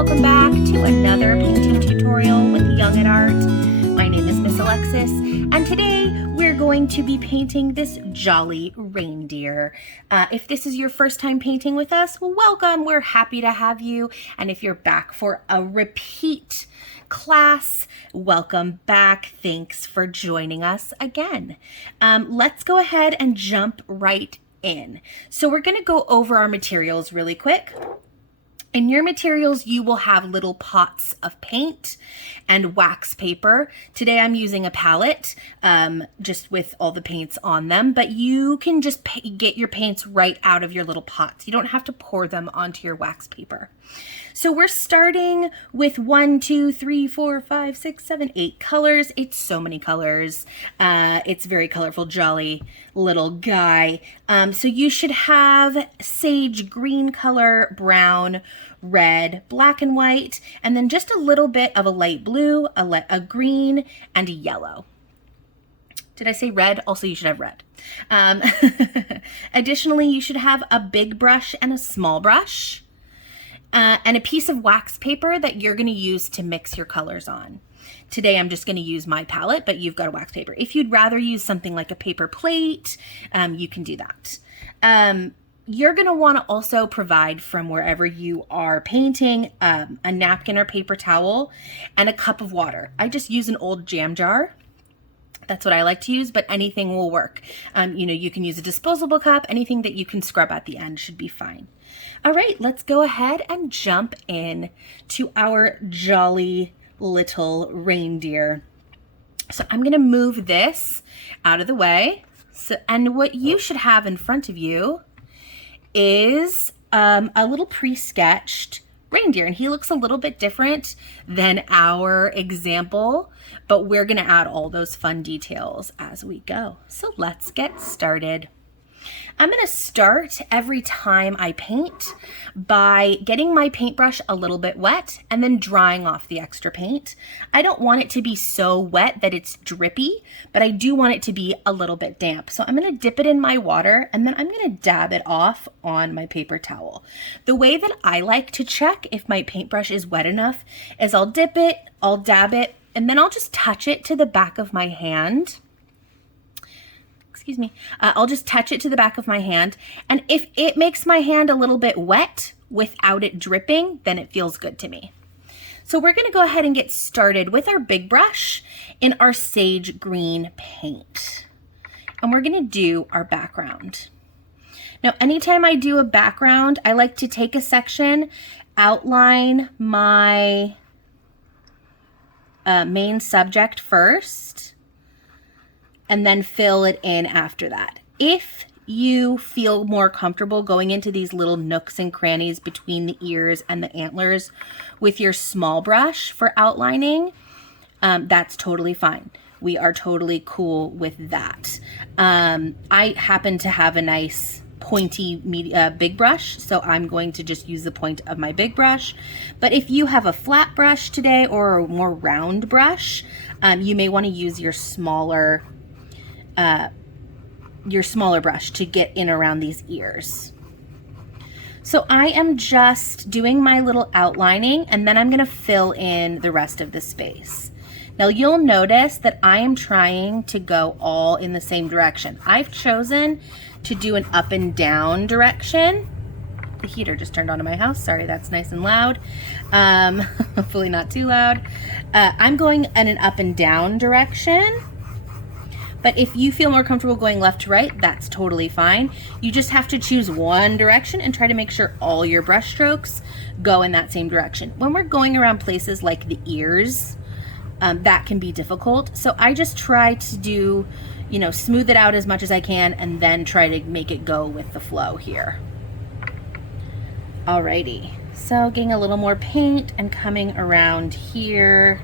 welcome back to another painting tutorial with Young at Art. My name is Miss Alexis, and today we're going to be painting this jolly reindeer. If this is your first time painting with us, welcome. We're happy to have you. And if you're back for a repeat class, welcome back. Thanks for joining us again. Let's go ahead and jump right in. So we're going to go over our materials really quick. In your materials, you will have little pots of paint and wax paper. Today I'm using a palette just with all the paints on them, but you can just get your paints right out of your little pots. You don't have to pour them onto your wax paper. So we're starting with 1, 2, 3, 4, 5, 6, 7, 8 colors. It's so many colors. It's very colorful, jolly little guy. So you should have sage green color, brown, red, black and white, and then just a little bit of a light blue, a green, and a yellow. Did I say red? Also, you should have red. Additionally, you should have a big brush and a small brush. And a piece of wax paper that you're going to use to mix your colors on. Today I'm just going to use my palette, but you've got a wax paper. If you'd rather use something like a paper plate, you can do that. You're going to want to also provide from wherever you are painting a napkin or paper towel and a cup of water. I just use an old jam jar. That's what I like to use, but anything will work. You can use a disposable cup. Anything that you can scrub at the end should be fine. All right, let's go ahead and jump in to our jolly little reindeer. So I'm going to move this out of the way. And what you should have in front of you is a little pre-sketched reindeer, and he looks a little bit different than our example, but we're going to add all those fun details as we go. So let's get started. I'm going to start every time I paint by getting my paintbrush a little bit wet and then drying off the extra paint. I don't want it to be so wet that it's drippy, but I do want it to be a little bit damp. So I'm going to dip it in my water and then I'm going to dab it off on my paper towel. The way that I like to check if my paintbrush is wet enough is I'll dip it, I'll dab it, and then I'll just touch it to the back of my hand. Excuse me, I'll just touch it to the back of my hand. And if it makes my hand a little bit wet without it dripping, then it feels good to me. So we're gonna go ahead and get started with our big brush in our sage green paint. And we're gonna do our background. Now, anytime I do a background, I like to take a section, outline my main subject first, and then fill it in after that. If you feel more comfortable going into these little nooks and crannies between the ears and the antlers with your small brush for outlining, that's totally fine. We are totally cool with that. I happen to have a nice pointy big brush, so I'm going to just use the point of my big brush. But if you have a flat brush today or a more round brush, you may want to use your smaller brush to get in around these ears. So I am just doing my little outlining and then I'm going to fill in the rest of the space. Now you'll notice that I am trying to go all in the same direction. I've chosen to do an up and down direction. The heater just turned on in my house. Sorry, that's nice and loud. Hopefully not too loud. I'm going in an up and down direction. But if you feel more comfortable going left to right, that's totally fine. You just have to choose one direction and try to make sure all your brush strokes go in that same direction. When we're going around places like the ears, that can be difficult. So I just try to do, smooth it out as much as I can and then try to make it go with the flow here. Alrighty, so getting a little more paint and coming around here.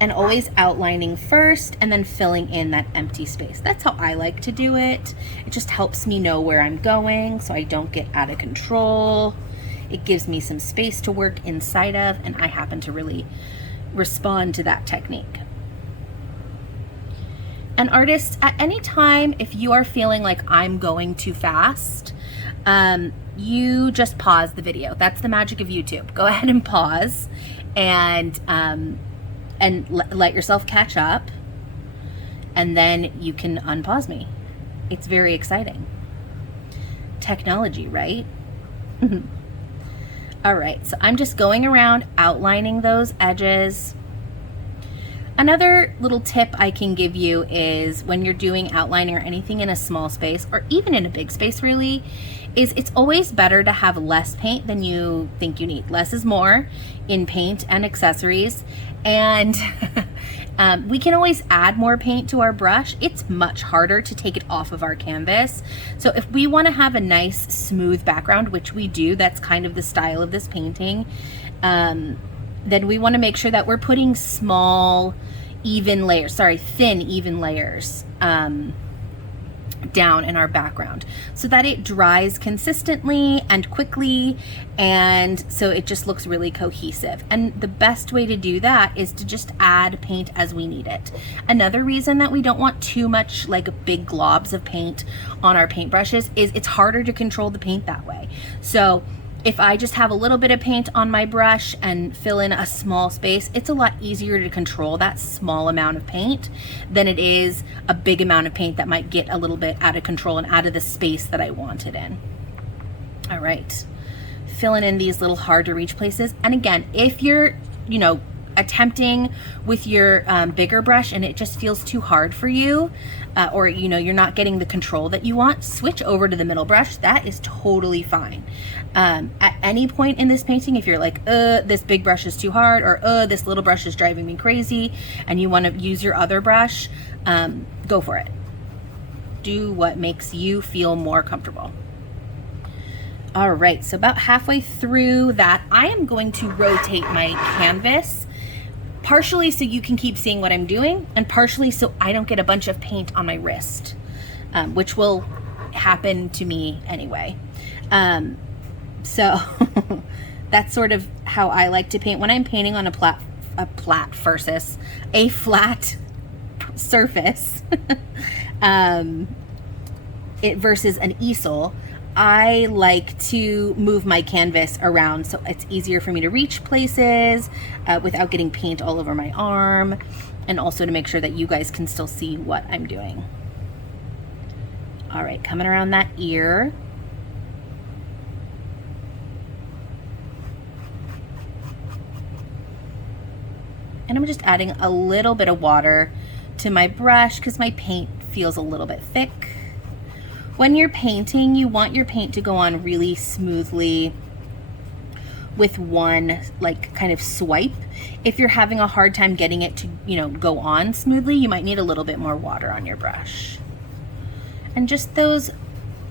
And always outlining first and then filling in that empty space. That's how I like to do it. It just helps me know where I'm going so I don't get out of control. It gives me some space to work inside of, and I happen to really respond to that technique. And artists, at any time, if you are feeling like I'm going too fast, you just pause the video. That's the magic of YouTube. Go ahead and pause and let yourself catch up, and then you can unpause me. It's very exciting. Technology, right? All right, so I'm just going around outlining those edges. Another little tip I can give you is when you're doing outlining or anything in a small space, or even in a big space really, is it's always better to have less paint than you think you need. Less is more in paint and accessories. And we can always add more paint to our brush. It's much harder to take it off of our canvas. So if we want to have a nice smooth background, which we do, that's kind of the style of this painting, then we want to make sure that we're putting small, even layers, thin, even layers down in our background so that it dries consistently and quickly, and so it just looks really cohesive. And the best way to do that is to just add paint as we need it. Another reason that we don't want too much like big globs of paint on our paintbrushes is it's harder to control the paint that way. So if I just have a little bit of paint on my brush and fill in a small space, it's a lot easier to control that small amount of paint than it is a big amount of paint that might get a little bit out of control and out of the space that I want it in. All right, filling in these little hard to reach places. And again, if you're, attempting with your bigger brush and it just feels too hard for you, or you're not getting the control that you want, switch over to the middle brush. That is totally fine. At any point in this painting, if you're like, this big brush is too hard, or this little brush is driving me crazy, and you want to use your other brush, go for it. Do what makes you feel more comfortable. All right, so about halfway through that, I am going to rotate my canvas, partially so you can keep seeing what I'm doing, and partially so I don't get a bunch of paint on my wrist, which will happen to me anyway. So that's sort of how I like to paint when I'm painting on a flat surface versus an easel. I like to move my canvas around so it's easier for me to reach places without getting paint all over my arm, and also to make sure that you guys can still see what I'm doing. All right, coming around that ear. And I'm just adding a little bit of water to my brush because my paint feels a little bit thick. When you're painting, you want your paint to go on really smoothly with one kind of swipe. If you're having a hard time getting it to, go on smoothly, you might need a little bit more water on your brush. And just those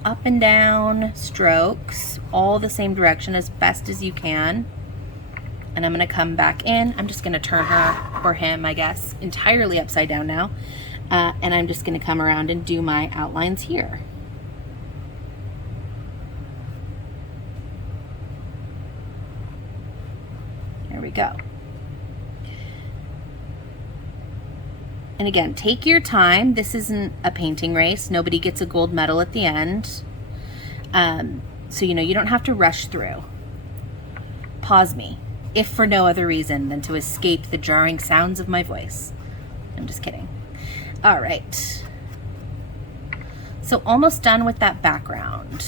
up and down strokes, all the same direction as best as you can. And I'm gonna come back in. I'm just gonna turn her, or him, I guess, entirely upside down now. And I'm just gonna come around and do my outlines here. There we go. And again, take your time. This isn't a painting race. Nobody gets a gold medal at the end. So, you don't have to rush through. Pause me, if for no other reason than to escape the jarring sounds of my voice. I'm just kidding. All right. So almost done with that background.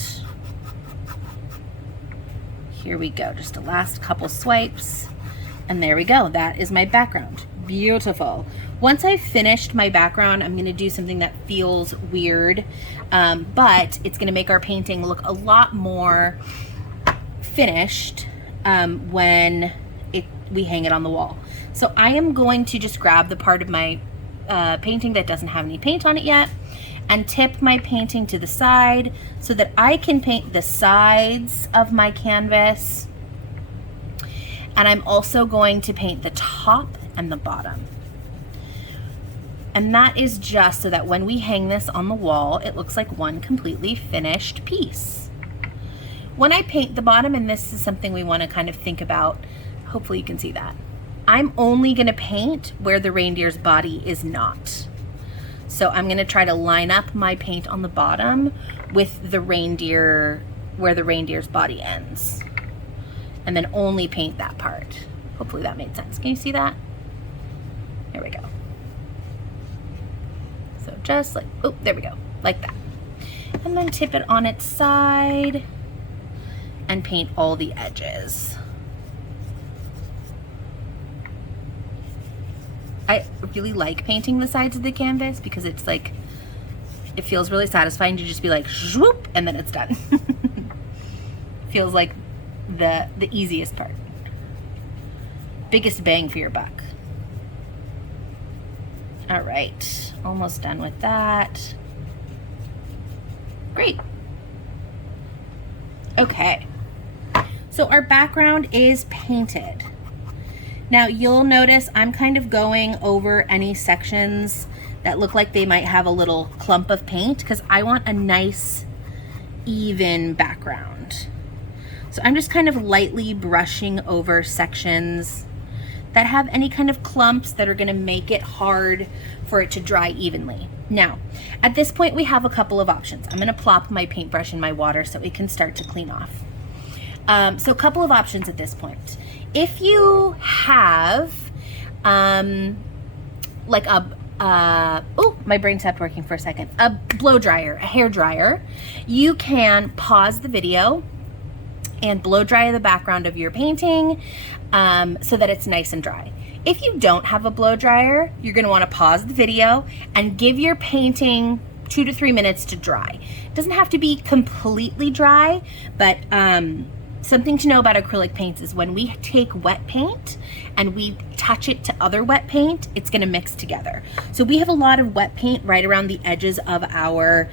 Here we go, just a last couple swipes. And there we go, that is my background. Beautiful. Once I've finished my background, I'm gonna do something that feels weird, but it's gonna make our painting look a lot more finished when we hang it on the wall. So I am going to just grab the part of my painting that doesn't have any paint on it yet and tip my painting to the side so that I can paint the sides of my canvas. And I'm also going to paint the top and the bottom. And that is just so that when we hang this on the wall, it looks like one completely finished piece. When I paint the bottom, and this is something we want to kind of think about, hopefully you can see that, I'm only going to paint where the reindeer's body is not. So I'm going to try to line up my paint on the bottom with the reindeer where the reindeer's body ends, and then only paint that part. Hopefully that made sense. Can you see that? There we go. So just like, oh, there we go, like that. And then tip it on its side and paint all the edges. I really like painting the sides of the canvas because it's like, it feels really satisfying to just be like, swoop, and then it's done. Feels like the easiest part. Biggest bang for your buck. All right, almost done with that. Great. Okay, so our background is painted. Now you'll notice I'm kind of going over any sections that look like they might have a little clump of paint because I want a nice even background. So I'm just kind of lightly brushing over sections that have any kind of clumps that are going to make it hard for it to dry evenly. Now, at this point we have a couple of options. I'm going to plop my paintbrush in my water so it can start to clean off. So a couple of options at this point. If you have like oh, my brain stopped working for a second, a blow dryer, a hair dryer, you can pause the video and blow dry the background of your painting so that it's nice and dry. If you don't have a blow dryer, you're going to want to pause the video and give your painting 2 to 3 minutes to dry. It doesn't have to be completely dry, but something to know about acrylic paints is when we take wet paint and we touch it to other wet paint, it's going to mix together. So we have a lot of wet paint right around the edges of our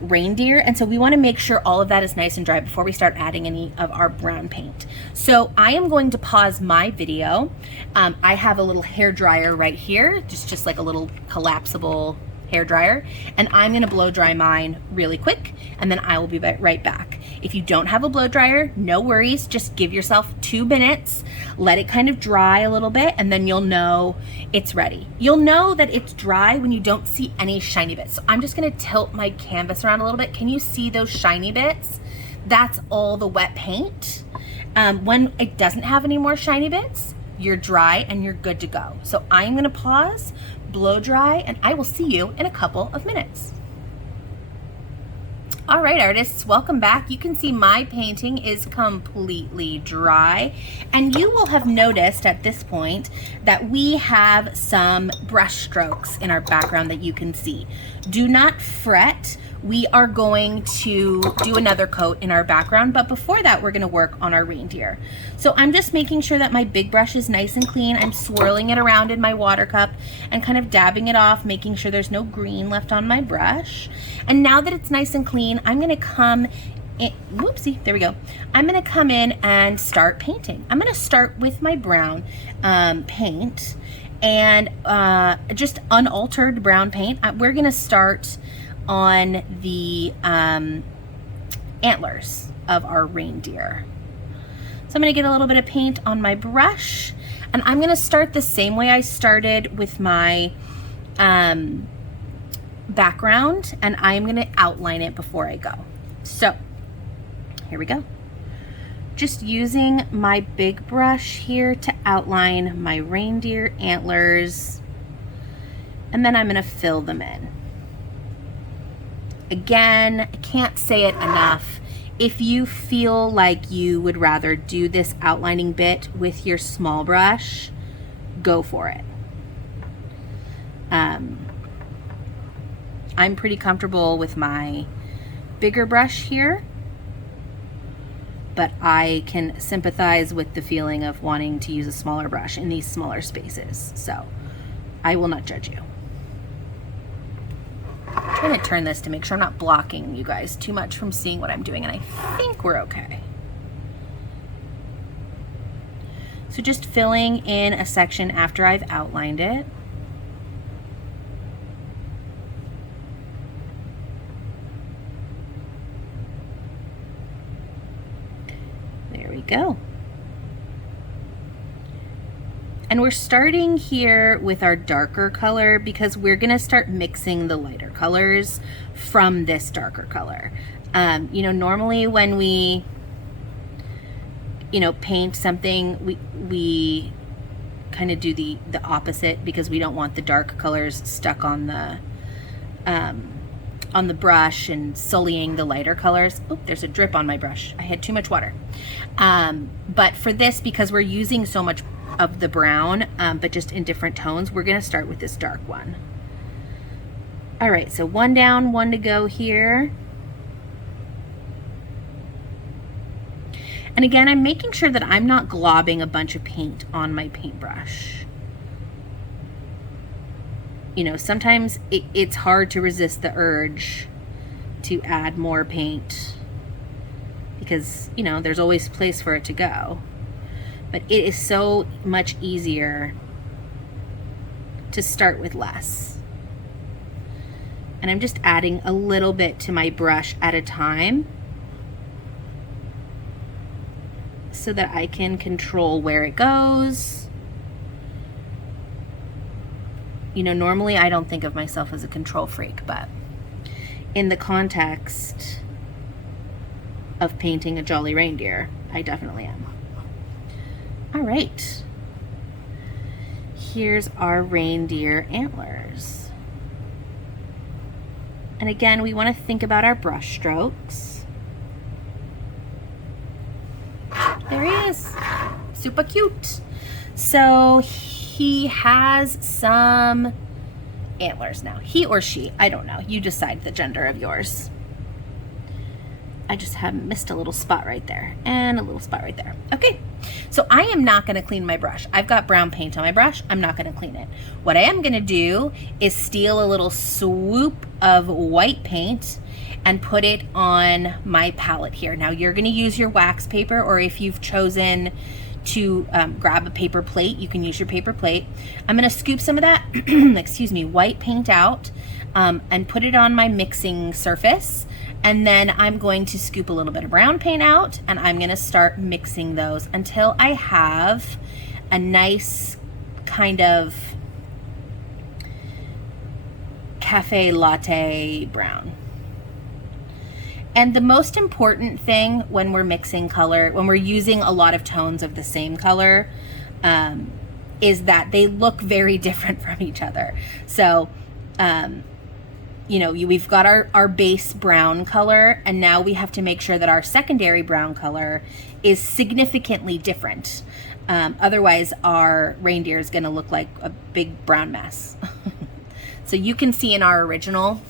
reindeer, and so we want to make sure all of that is nice and dry before we start adding any of our brown paint. So I am going to pause my video. I have a little hair dryer right here, just like a little collapsible hair dryer, and I'm going to blow dry mine really quick, and then I will be right back. If you don't have a blow dryer, no worries, just give yourself 2 minutes, let it kind of dry a little bit, and then you'll know it's ready. You'll know that it's dry when you don't see any shiny bits. So I'm just going to tilt my canvas around a little bit. Can you see those shiny bits? That's all the wet paint. When it doesn't have any more shiny bits, you're dry and you're good to go. So I'm going to pause, blow dry, and I will see you in a couple of minutes. All right, artists, welcome back. You can see my painting is completely dry, and you will have noticed at this point that we have some brush strokes in our background that you can see. Do not fret. We are going to do another coat in our background, but before that, we're gonna work on our reindeer. So I'm just making sure that my big brush is nice and clean. I'm swirling it around in my water cup and kind of dabbing it off, making sure there's no green left on my brush. And now that it's nice and clean, I'm gonna come in, whoopsie, there we go. I'm gonna come in and start painting. I'm gonna start with my brown paint and just unaltered brown paint. We're gonna start on the antlers of our reindeer. So I'm gonna get a little bit of paint on my brush, and I'm gonna start the same way I started with my background, and I'm gonna outline it before I go. So here we go. Just using my big brush here to outline my reindeer antlers, and then I'm gonna fill them in. Again, I can't say it enough. If you feel like you would rather do this outlining bit with your small brush, go for it. I'm pretty comfortable with my bigger brush here, but I can sympathize with the feeling of wanting to use a smaller brush in these smaller spaces. So I will not judge you. I'm trying to turn this to make sure I'm not blocking you guys too much from seeing what I'm doing, and I think we're okay. So just filling in a section after I've outlined it. There we go. And we're starting here with our darker color because we're gonna start mixing the lighter colors from this darker color. You know, normally when we, you know, paint something, we kind of do the opposite, because we don't want the dark colors stuck on the brush and sullying the lighter colors. Oh, there's a drip on my brush. I had too much water. But for this, because we're using so much of the brown, but just in different tones, we're gonna start with this dark one. All right, so one down, one to go here. And again, I'm making sure that I'm not globbing a bunch of paint on my paintbrush. You know, sometimes it's hard to resist the urge to add more paint because, you know, there's always a place for it to go. But it is so much easier to start with less. And I'm just adding a little bit to my brush at a time, so that I can control where it goes. You know, normally I don't think of myself as a control freak, but in the context of painting a jolly reindeer, I definitely am. All right. Here's our reindeer antlers. And again, we want to think about our brush strokes. There he is, super cute. So he has some antlers now. He or she, I don't know. You decide the gender of yours. I just have missed a little spot right there and a little spot right there. Okay, so I am not gonna clean my brush. I've got brown paint on my brush. I'm not gonna clean it. What I am gonna do is steal a little swoop of white paint and put it on my palette here. Now you're gonna use your wax paper, or if you've chosen to grab a paper plate, you can use your paper plate. I'm gonna scoop some of that, excuse me, white paint out and put it on my mixing surface. And then I'm going to scoop a little bit of brown paint out, and I'm gonna start mixing those until I have a nice kind of cafe latte brown. And the most important thing when we're mixing color, when we're using a lot of tones of the same color, is that they look very different from each other. So, you know, we've got our base brown color, and now we have to make sure that our secondary brown color is significantly different. Otherwise, our reindeer is going to look like a big brown mess. So you can see in our original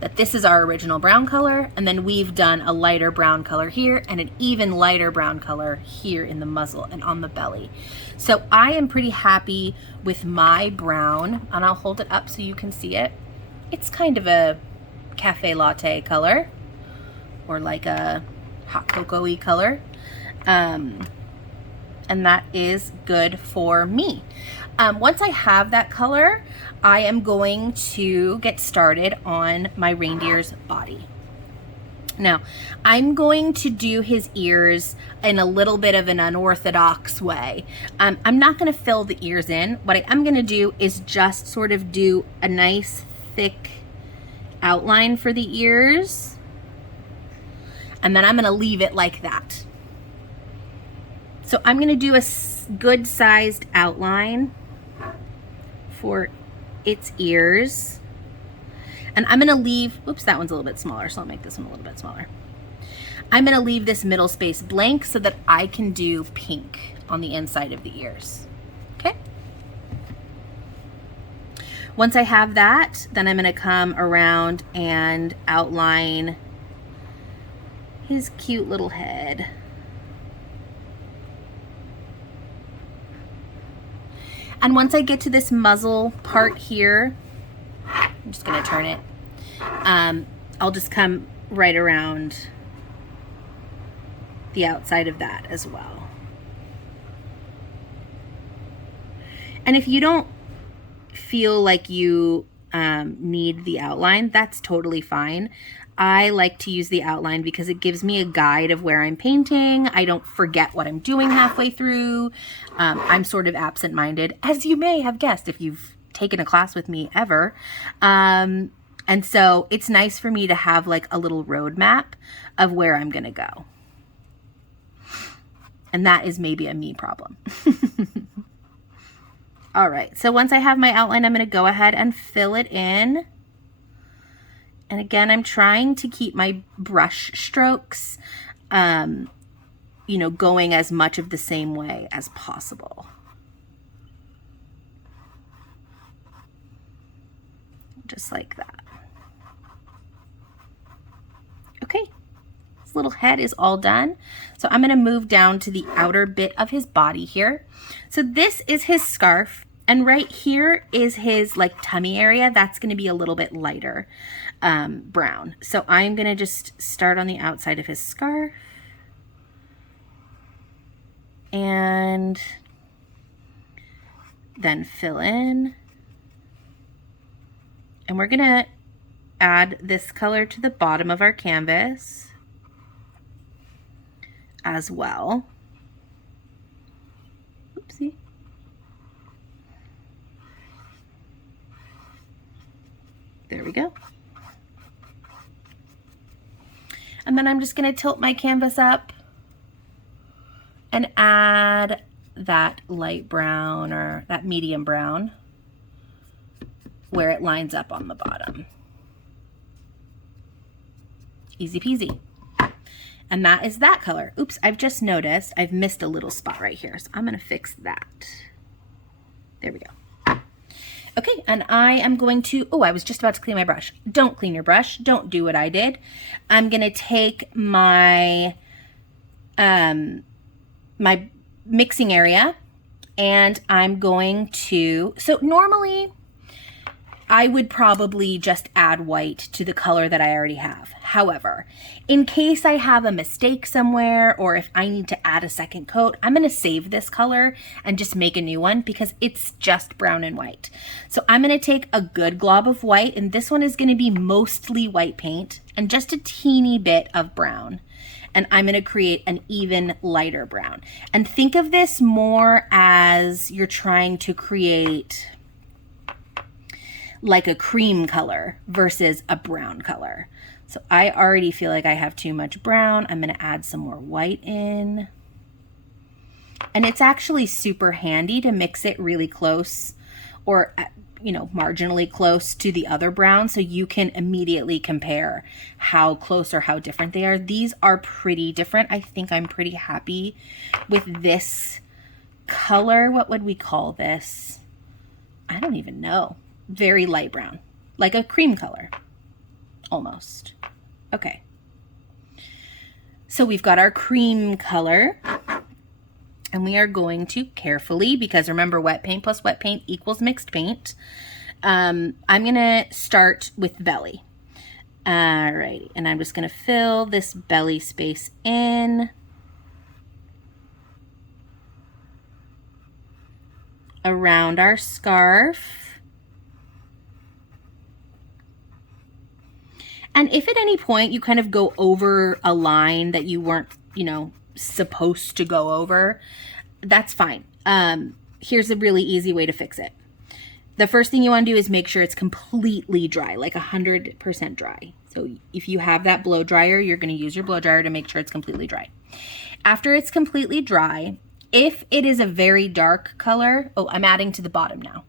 that this is our original brown color, and then we've done a lighter brown color here and an even lighter brown color here in the muzzle and on the belly. So I am pretty happy with my brown, and I'll hold it up so you can see it. It's kind of a cafe latte color, or like a hot cocoa-y color. And that is good for me. Once I have that color, I am going to get started on my reindeer's body. Now, I'm going to do his ears in a little bit of an unorthodox way. I'm not going to fill the ears in. What I am going to do is just sort of do a nice thick outline for the ears, and then I'm going to leave it like that. So I'm going to do a good sized outline for its ears, and I'm going to leave, oops, that one's a little bit smaller, so I'll make this one a little bit smaller. I'm going to leave this middle space blank so that I can do pink on the inside of the ears. Okay. Once I have that, then I'm going to come around and outline his cute little head. And once I get to this muzzle part here, I'm just going to turn it. I'll just come right around the outside of that as well. And if you don't feel like you need the outline, that's totally fine. I like to use the outline because it gives me a guide of where I'm painting. I don't forget what I'm doing halfway through. I'm sort of absent-minded, as you may have guessed if you've taken a class with me ever. And so it's nice for me to have like a little roadmap of where I'm gonna go. And that is maybe a me problem. All right, so once I have my outline, I'm gonna go ahead and fill it in. And again, I'm trying to keep my brush strokes, you know, going as much of the same way as possible. Just like that. Okay, his little head is all done. So I'm gonna move down to the outer bit of his body here. So this is his scarf, and right here is his like tummy area. That's gonna be a little bit lighter brown. So I'm gonna just start on the outside of his scarf. And then fill in. And we're gonna add this color to the bottom of our canvas as well. Oopsie. There we go. And then I'm just gonna tilt my canvas up and add that light brown or that medium brown where it lines up on the bottom. Easy peasy. And that is that color. Oops, I've just noticed I've missed a little spot right here. So I'm gonna fix that. There we go. Okay, and I am going to, oh, I was just about to clean my brush. Don't clean your brush. Don't do what I did. I'm gonna take my, my mixing area, and I'm going to, so normally I would probably just add white to the color that I already have. However, in case I have a mistake somewhere, or if I need to add a second coat, I'm gonna save this color and just make a new one because it's just brown and white. So I'm gonna take a good glob of white, and this one is gonna be mostly white paint and just a teeny bit of brown. And I'm gonna create an even lighter brown. And think of this more as you're trying to create like a cream color versus a brown color. So I already feel like I have too much brown. I'm gonna add some more white in. And it's actually super handy to mix it really close, or you know, marginally close to the other brown, so you can immediately compare how close or how different they are. These are pretty different. I think I'm pretty happy with this color. What would we call this? I don't even know. Very light brown, like a cream color, almost. Okay. So we've got our cream color, and we are going to carefully, because remember, wet paint plus wet paint equals mixed paint. I'm gonna start with the belly. Alrighty, and I'm just gonna fill this belly space in. Around our scarf. And if at any point you kind of go over a line that you weren't, you know, supposed to go over, that's fine. Here's a really easy way to fix it. The first thing you want to do is make sure it's completely dry, like 100% dry. So if you have that blow dryer, you're going to use your blow dryer to make sure it's completely dry. After it's completely dry, if it is a very dark color, oh, I'm adding to the bottom now.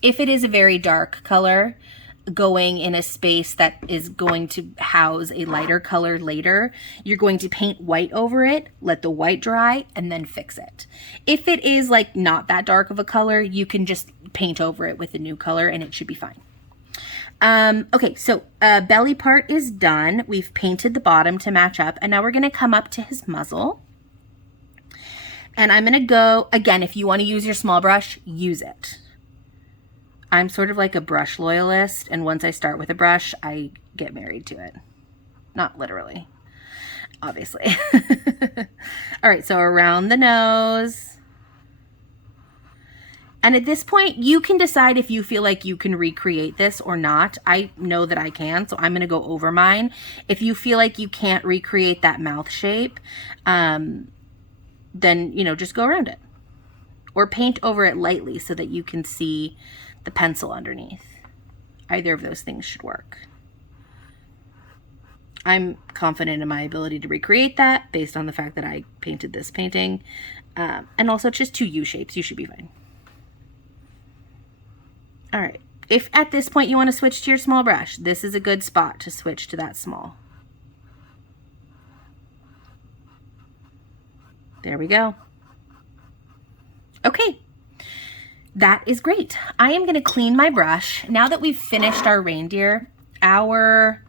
If it is a very dark color, going in a space that is going to house a lighter color later, you're going to paint white over it, let the white dry, and then fix it. If it is like not that dark of a color, you can just paint over it with a new color and it should be fine. Okay, so belly part is done. We've painted the bottom to match up, and now we're gonna come up to his muzzle. And I'm gonna go, again, if you wanna use your small brush, use it. I'm sort of like a brush loyalist, and once I start with a brush, I get married to it. Not literally, obviously. All right, so around the nose. And at this point, you can decide if you feel like you can recreate this or not. I know that I can, so I'm gonna go over mine. If you feel like you can't recreate that mouth shape, then, you know, just go around it. Or paint over it lightly so that you can see the pencil underneath. Either of those things should work. I'm confident in my ability to recreate that based on the fact that I painted this painting. And also just 2 U shapes. You should be fine. All right. If at this point you want to switch to your small brush, this is a good spot to switch to that small. There we go. Okay. That is great. I am going to clean my brush. Now that we've finished our reindeer, our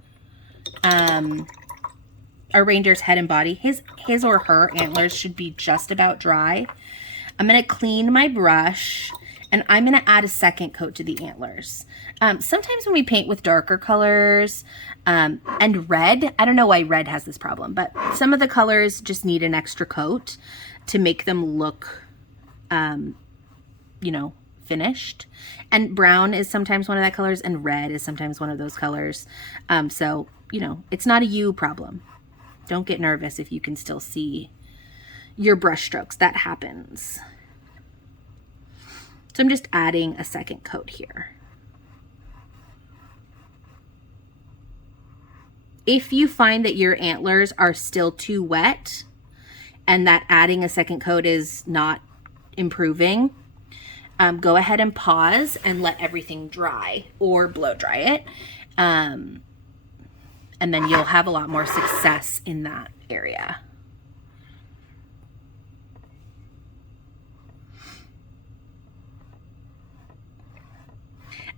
reindeer's head and body, his or her antlers should be just about dry. I'm going to clean my brush and I'm going to add a second coat to the antlers. Sometimes when we paint with darker colors and red, I don't know why red has this problem, but some of the colors just need an extra coat to make them look, you know, finished. And brown is sometimes one of that colors and red is sometimes one of those colors. So, you know, it's not a you problem. Don't get nervous if you can still see your brush strokes. That happens. So I'm just adding a second coat here. If you find that your antlers are still too wet and that adding a second coat is not improving, go ahead and pause and let everything dry or blow dry it. And then you'll have a lot more success in that area.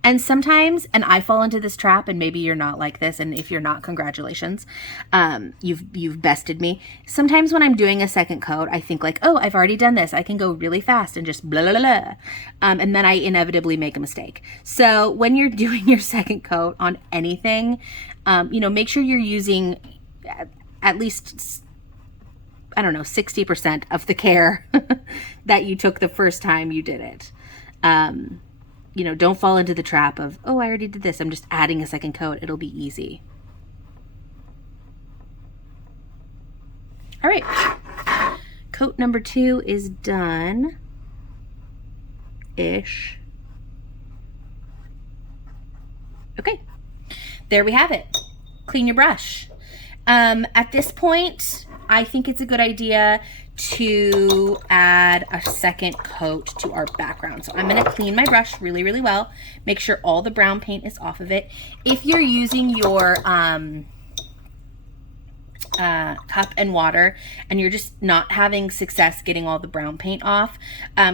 And sometimes, and I fall into this trap, and maybe you're not like this, and if you're not, congratulations, you've bested me. Sometimes when I'm doing a second coat, I think like, oh, I've already done this. I can go really fast and just blah, blah, blah, blah. And then I inevitably make a mistake. So when you're doing your second coat on anything, you know, make sure you're using at least, I don't know, 60% of the care that you took the first time you did it. You know, don't fall into the trap of, oh, I already did this. I'm just adding a second coat. It'll be easy. All right. Coat number 2 is done-ish. Okay. There we have it. Clean your brush. At this point, I think it's a good idea to add a second coat to our background. So I'm going to clean my brush really, really well. Make sure all the brown paint is off of it. If you're using your cup and water and you're just not having success getting all the brown paint off,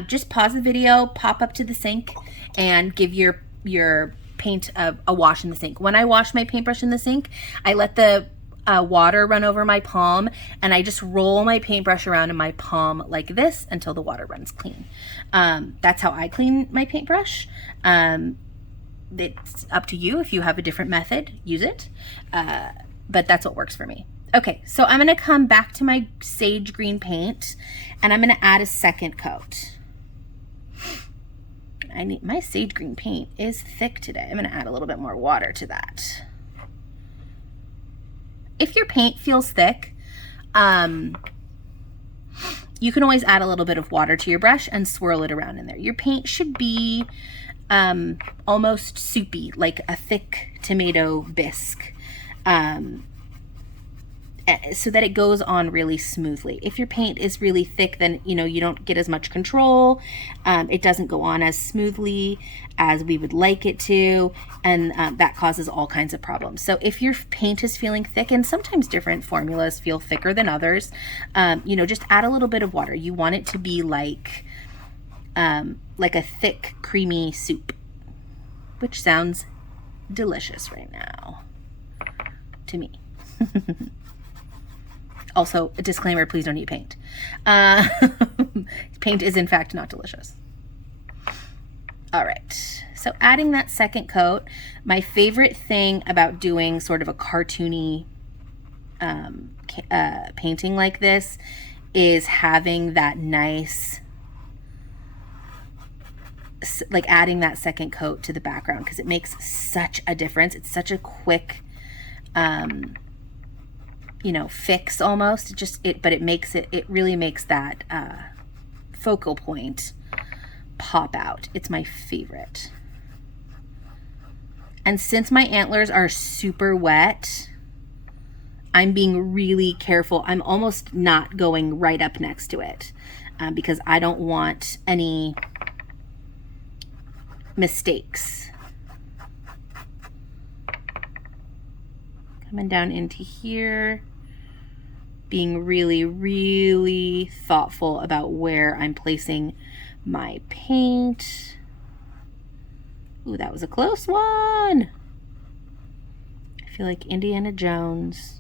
just pause the video, pop up to the sink, and give your paint a wash in the sink. When I wash my paintbrush in the sink, I let the water run over my palm, and I just roll my paintbrush around in my palm like this until the water runs clean. That's how I clean my paintbrush. It's up to you. If you have a different method, use it. But that's what works for me. Okay, so I'm going to come back to my sage green paint, and I'm going to add a second coat. My sage green paint is thick today. I'm going to add a little bit more water to that. If your paint feels thick, you can always add a little bit of water to your brush and swirl it around in there. Your paint should be almost soupy, like a thick tomato bisque, so that it goes on really smoothly. If your paint is really thick, then you don't get as much control. It doesn't go on as smoothly as we would like it to, and that causes all kinds of problems. So if your paint is feeling thick, and sometimes different formulas feel thicker than others, just add a little bit of water. You want it to be like a thick, creamy soup, which sounds delicious right now to me. Also, a disclaimer, please don't eat paint. Paint is in fact not delicious. All right, so adding that second coat, my favorite thing about doing sort of a cartoony painting like this is having that nice, like adding that second coat to the background, because it makes such a difference. It's such a quick, fix almost. But it really makes that focal point pop out. It's my favorite. And since my antlers are super wet, I'm being really careful. I'm almost not going right up next to it because I don't want any mistakes. Coming down into here, being really, really thoughtful about where I'm placing my paint. Ooh, that was a close one. I feel like Indiana Jones.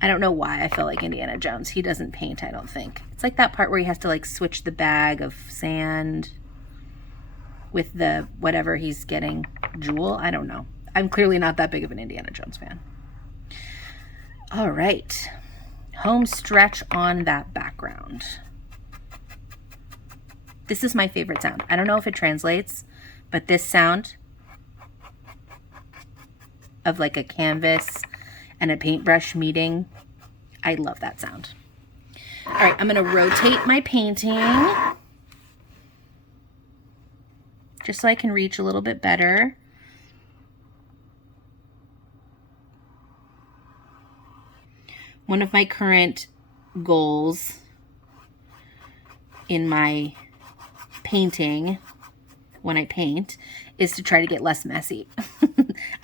I don't know why I feel like Indiana Jones. He doesn't paint, I don't think. It's like that part where he has to like switch the bag of sand with the whatever he's getting. Jewel? I don't know. I'm clearly not that big of an Indiana Jones fan. All right. Home stretch on that background. This is my favorite sound. I don't know if it translates, but this sound of like a canvas and a paintbrush meeting, I love that sound. All right, I'm gonna rotate my painting just so I can reach a little bit better. One of my current goals in my painting, when I paint, is to try to get less messy.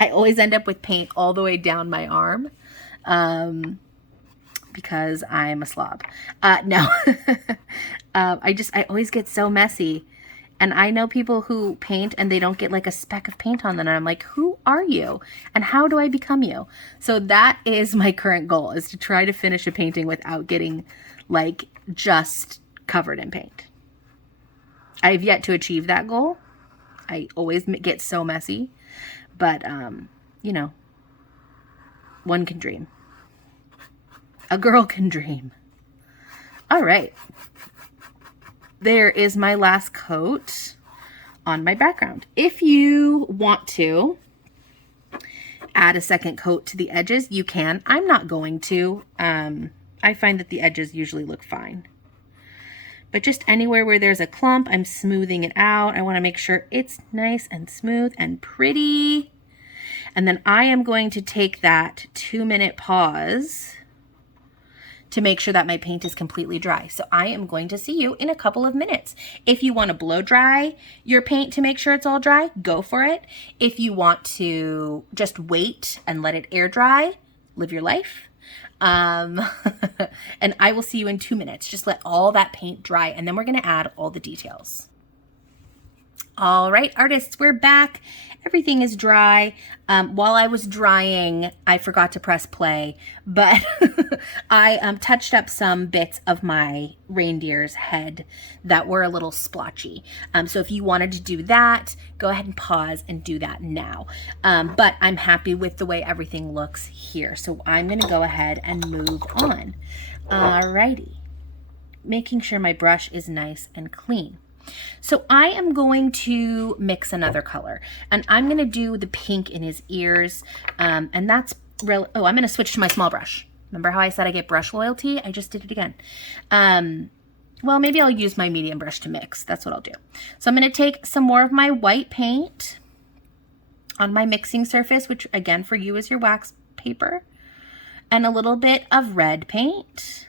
I always end up with paint all the way down my arm because I'm a slob. No, I always get so messy. And I know people who paint and they don't get like a speck of paint on them. And I'm like, who are you? And how do I become you? So that is my current goal, is to try to finish a painting without getting like just covered in paint. I've yet to achieve that goal. I always get so messy, but you know, one can dream. A girl can dream. All right. There is my last coat on my background. If you want to add a second coat to the edges, you can. I'm not going to. I find that the edges usually look fine. But just anywhere where there's a clump, I'm smoothing it out. I want to make sure it's nice and smooth and pretty. And then I am going to take that 2-minute pause to make sure that my paint is completely dry. So I am going to see you in a couple of minutes. If you want to blow dry your paint to make sure it's all dry, go for it. If you want to just wait and let it air dry, live your life. And I will see you in 2 minutes. Just let all that paint dry, and then we're going to add all the details. All right, artists, we're back. Everything is dry. While I was drying, I forgot to press play, but I touched up some bits of my reindeer's head that were a little splotchy. So if you wanted to do that, go ahead and pause and do that now. But I'm happy with the way everything looks here. So I'm going to go ahead and move on. All righty. Making sure my brush is nice and clean. So I am going to mix another color, and I'm going to do the pink in his ears, and that's real. Oh, I'm going to switch to my small brush. Remember how I said I get brush loyalty? I just did it again. Well, maybe I'll use my medium brush to mix. That's what I'll do. So I'm going to take some more of my white paint on my mixing surface, which again for you is your wax paper, and a little bit of red paint,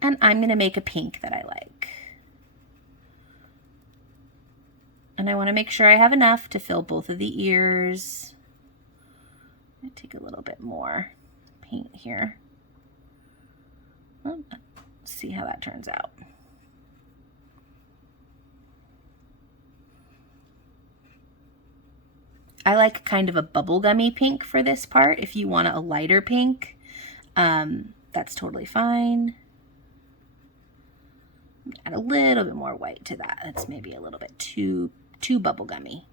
and I'm going to make a pink that I like. And I want to make sure I have enough to fill both of the ears. I'm going to take a little bit more paint here. Let's see how that turns out. I like kind of a bubblegummy pink for this part. If you want a lighter pink, that's totally fine. Add a little bit more white to that. That's maybe a little bit too bubblegummy.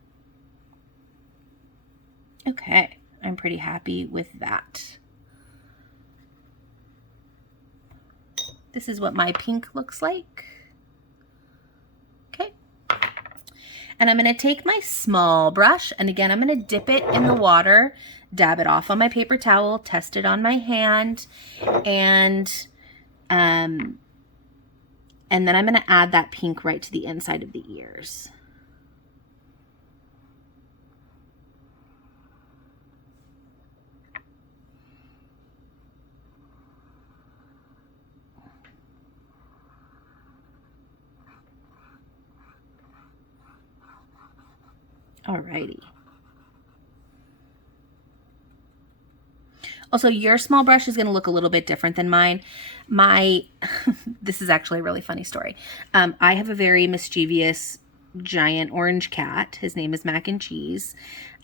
Okay, I'm pretty happy with that. This is what my pink looks like. Okay. And I'm going to take my small brush, and again, I'm going to dip it in the water, dab it off on my paper towel, test it on my hand, and And then I'm going to add that pink right to the inside of the ears. Alrighty. Also, your small brush is going to look a little bit different than mine. This is actually a really funny story. I have a very mischievous giant orange cat. His name is Mac and Cheese.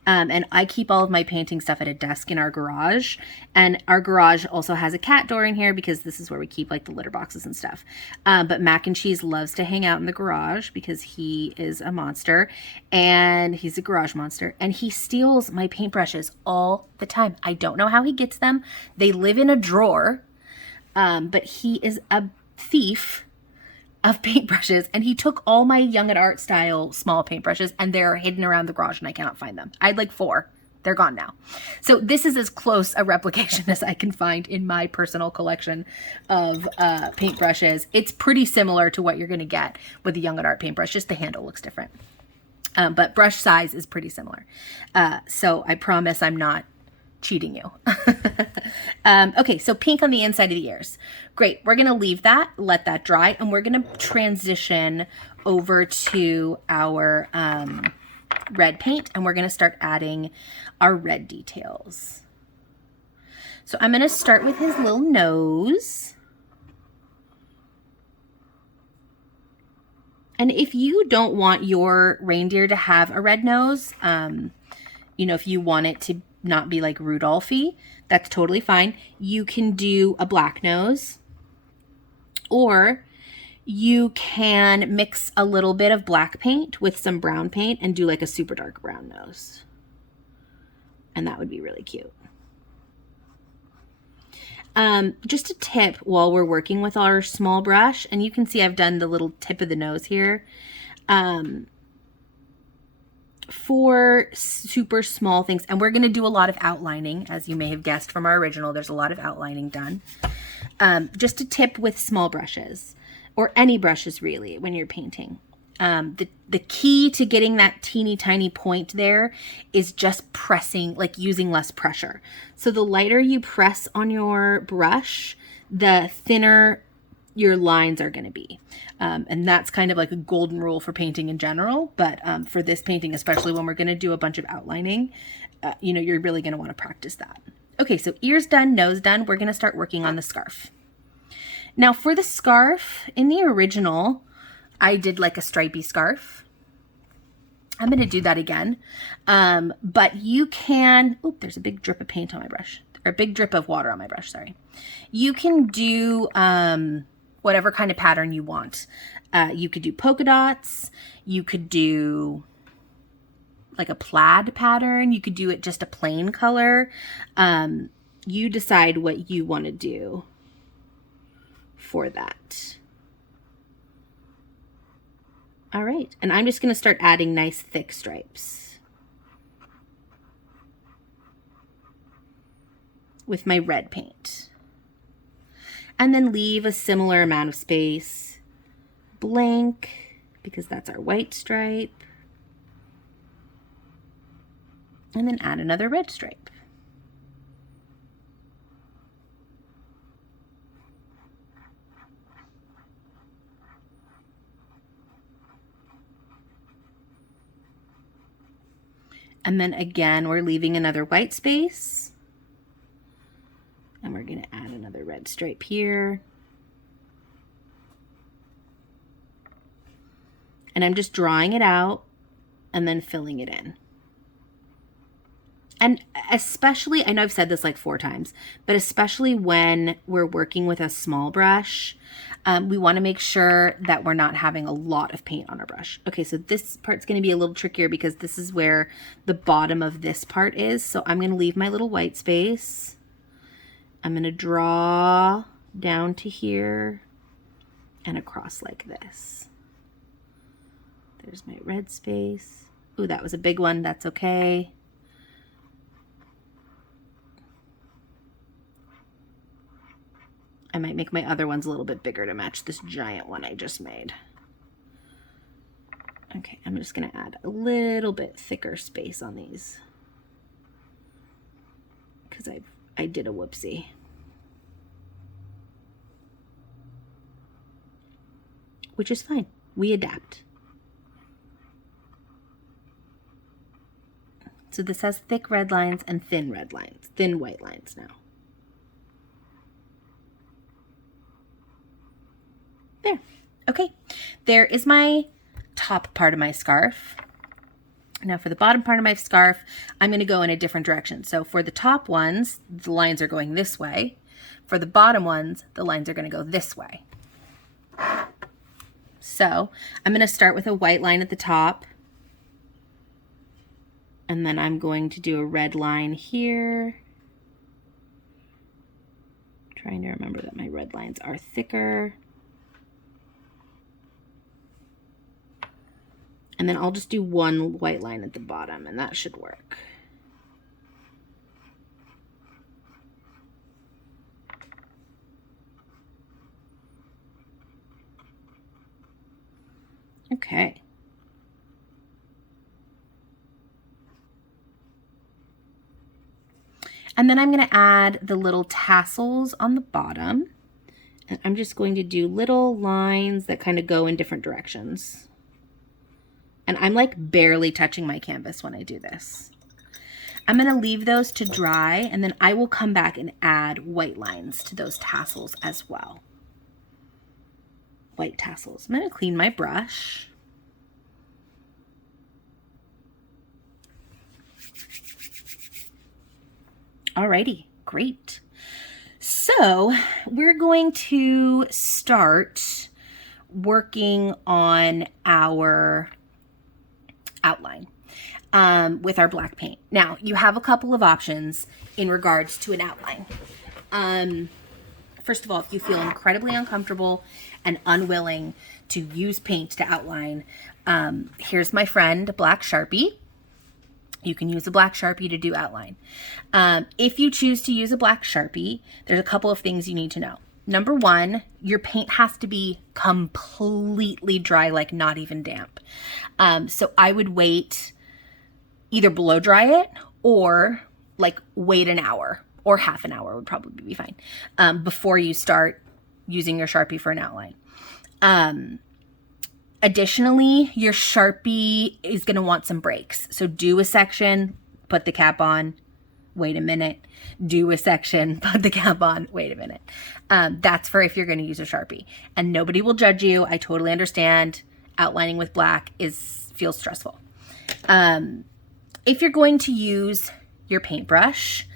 And I keep all of my painting stuff at a desk in our garage. And our garage also has a cat door in here because this is where we keep like the litter boxes and stuff. But Mac and Cheese loves to hang out in the garage because he is a monster and he's a garage monster. And he steals my paintbrushes all the time. I don't know how he gets them. They live in a drawer, but he is a thief of paintbrushes, and he took all my Young at Art style small paintbrushes, and they're hidden around the garage and I cannot find them. I had like 4. They're gone now. So this is as close a replication as I can find in my personal collection of paintbrushes. It's pretty similar to what you're going to get with the Young at Art paintbrush, just the handle looks different. But brush size is pretty similar. So I promise I'm not cheating you. Okay, so pink on the inside of the ears. Great. We're going to leave that, let that dry, and we're going to transition over to our red paint, and we're going to start adding our red details. So I'm going to start with his little nose. And if you don't want your reindeer to have a red nose, you know, if you want it to not be like Rudolphy, that's totally fine. You can do a black nose, or you can mix a little bit of black paint with some brown paint and do like a super dark brown nose. And that would be really cute. Just a tip while we're working with our small brush, and you can see I've done the little tip of the nose here. For super small things, and we're going to do a lot of outlining, as you may have guessed from our original, there's a lot of outlining done. Just a tip with small brushes, or any brushes really, when you're painting. The key to getting that teeny tiny point there is just pressing, like using less pressure. So the lighter you press on your brush, the thinner your lines are going to be. And that's kind of like a golden rule for painting in general. But for this painting, especially when we're going to do a bunch of outlining, you know, you're really going to want to practice that. Okay, so ears done, nose done. We're going to start working on the scarf. Now for the scarf, in the original, I did like a stripy scarf. I'm going to do that again. But you can, oop, there's a big drip of paint on my brush, or a big drip of water on my brush, sorry. You can do whatever kind of pattern you want. You could do polka dots. You could do like a plaid pattern. You could do it just a plain color. You decide what you want to do for that. All right, and I'm just going to start adding nice thick stripes with my red paint. And then leave a similar amount of space blank, because that's our white stripe. And then add another red stripe. And then again, we're leaving another white space. And we're going to add another red stripe here. And I'm just drawing it out and then filling it in. And especially, I know I've said this like 4 times, but especially when we're working with a small brush, we want to make sure that we're not having a lot of paint on our brush. Okay, so this part's going to be a little trickier because this is where the bottom of this part is. So I'm going to leave my little white space. I'm going to draw down to here and across like this. There's my red space. Ooh, that was a big one. That's okay. I might make my other ones a little bit bigger to match this giant one I just made. Okay, I'm just gonna add a little bit thicker space on these because I did a whoopsie. Which is fine, we adapt. So this has thick red lines and thin red lines, thin white lines now. There, okay. There is my top part of my scarf. Now for the bottom part of my scarf, I'm gonna go in a different direction. So for the top ones, the lines are going this way. For the bottom ones, the lines are gonna go this way. So I'm gonna start with a white line at the top. And then I'm going to do a red line here. Trying to remember that my red lines are thicker. And then I'll just do one white line at the bottom, and that should work. Okay. And then I'm going to add the little tassels on the bottom. And I'm just going to do little lines that kind of go in different directions. And I'm like barely touching my canvas when I do this. I'm going to leave those to dry, and then I will come back and add white lines to those tassels as well. White tassels. I'm going to clean my brush. Alrighty, great. So we're going to start working on our outline with our black paint. Now, you have a couple of options in regards to an outline. First of all, if you feel incredibly uncomfortable and unwilling to use paint to outline, here's my friend, Black Sharpie. You can use a black Sharpie to do outline. If you choose to use a black Sharpie, there's a couple of things you need to know. Number one, your paint has to be completely dry, like not even damp. So I would wait, either blow dry it or like wait an hour, or half an hour would probably be fine, before you start using your Sharpie for an outline. Additionally, your Sharpie is going to want some breaks. So do a section, put the cap on, wait a minute, do a section, put the cap on, wait a minute. That's for if you're going to use a Sharpie. And nobody will judge you. I totally understand. Outlining with black feels stressful. If you're going to use your paintbrush,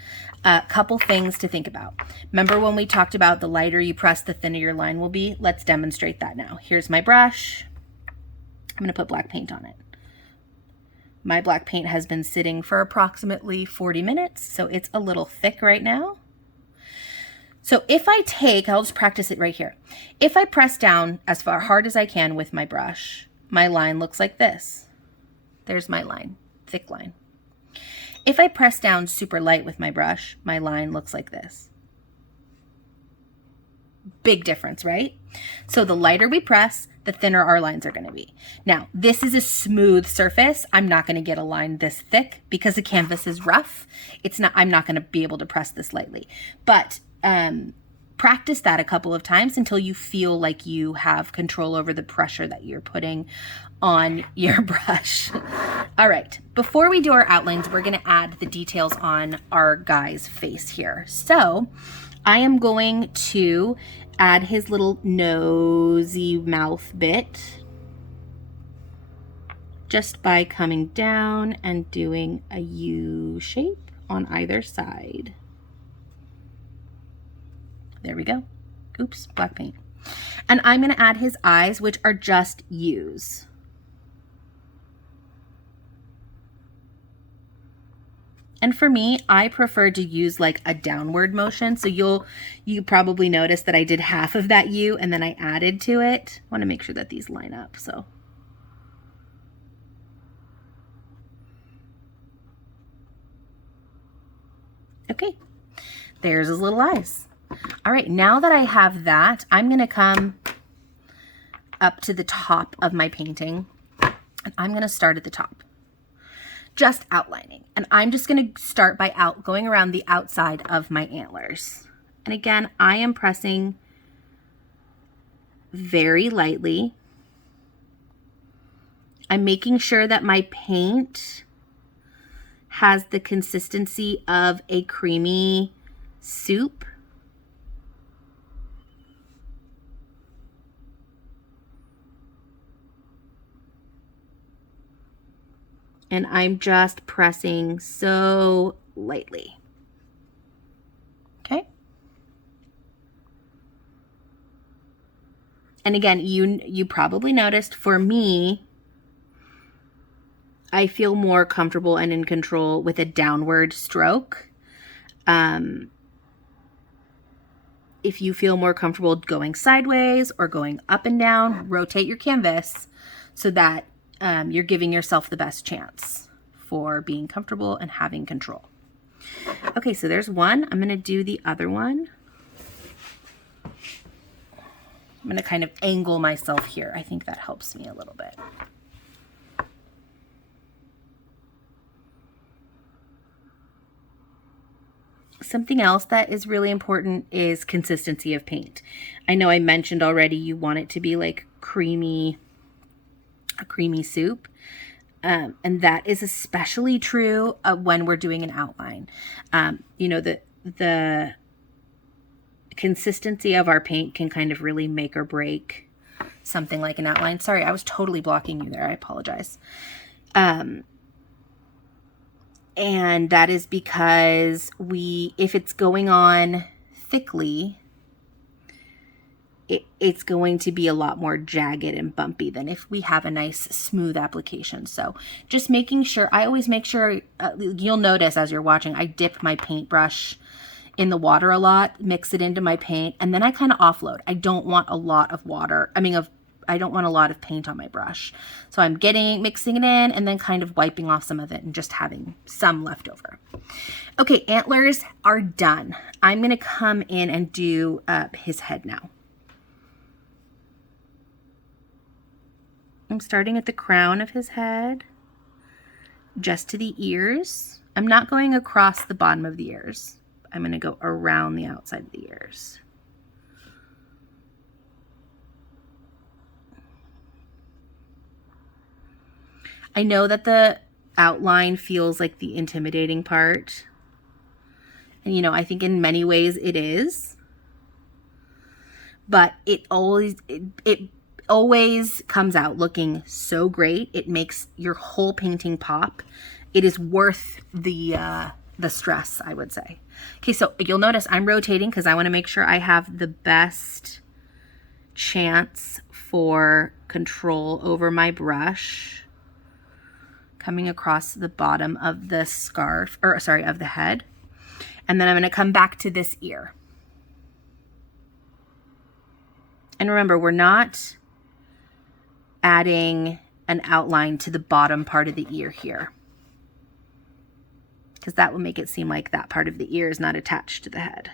a couple things to think about. Remember when we talked about the lighter you press, the thinner your line will be? Let's demonstrate that now. Here's my brush. I'm going to put black paint on it. My black paint has been sitting for approximately 40 minutes, so it's a little thick right now. So if I take, I'll just practice it right here. If I press down as far hard as I can with my brush, my line looks like this. There's my line, thick line. If I press down super light with my brush, my line looks like this. Big difference, right? So the lighter we press, the thinner our lines are going to be. Now, this is a smooth surface. I'm not going to get a line this thick because the canvas is rough. I'm not going to be able to press this lightly. But practice that a couple of times until you feel like you have control over the pressure that you're putting on your brush. All right, before we do our outlines, we're going to add the details on our guy's face here. So I am going to add his little nosy mouth bit just by coming down and doing a U shape on either side. There we go. Oops, black paint. And I'm going to add his eyes, which are just U's. And for me, I prefer to use like a downward motion. So you probably noticed that I did half of that U and then I added to it. I want to make sure that these line up. So okay, there's his little eyes. All right, now that I have that, I'm going to come up to the top of my painting, and I'm going to start at the top, just outlining. And I'm just going to start by going around the outside of my antlers. And again, I am pressing very lightly. I'm making sure that my paint has the consistency of a creamy soup. And I'm just pressing so lightly. Okay. And again, you probably noticed, for me, I feel more comfortable and in control with a downward stroke. If you feel more comfortable going sideways or going up and down, rotate your canvas so that you're giving yourself the best chance for being comfortable and having control. Okay, so there's one. I'm going to do the other one. I'm going to kind of angle myself here. I think that helps me a little bit. Something else that is really important is consistency of paint. I know I mentioned already you want it to be like a creamy soup. And that is especially true when we're doing an outline. You know, the consistency of our paint can kind of really make or break something like an outline. Sorry, I was totally blocking you there. I apologize. And that is because if it's going on thickly, it's going to be a lot more jagged and bumpy than if we have a nice smooth application. So just making sure, I always make sure, you'll notice as you're watching, I dip my paintbrush in the water a lot, mix it into my paint, and then I kind of offload. I don't want a lot of water. I don't want a lot of paint on my brush. So I'm mixing it in and then kind of wiping off some of it and just having some left over. Okay, antlers are done. I'm gonna come in and do his head now. I'm starting at the crown of his head, just to the ears. I'm not going across the bottom of the ears. I'm gonna go around the outside of the ears. I know that the outline feels like the intimidating part. And, you know, I think in many ways it is. But it always comes out looking so great. It makes your whole painting pop. It is worth the stress, I would say. Okay, so you'll notice I'm rotating because I want to make sure I have the best chance for control over my brush. Coming across the bottom of the scarf, or sorry, of the head. And then I'm going to come back to this ear. And remember, we're not adding an outline to the bottom part of the ear here, because that will make it seem like that part of the ear is not attached to the head.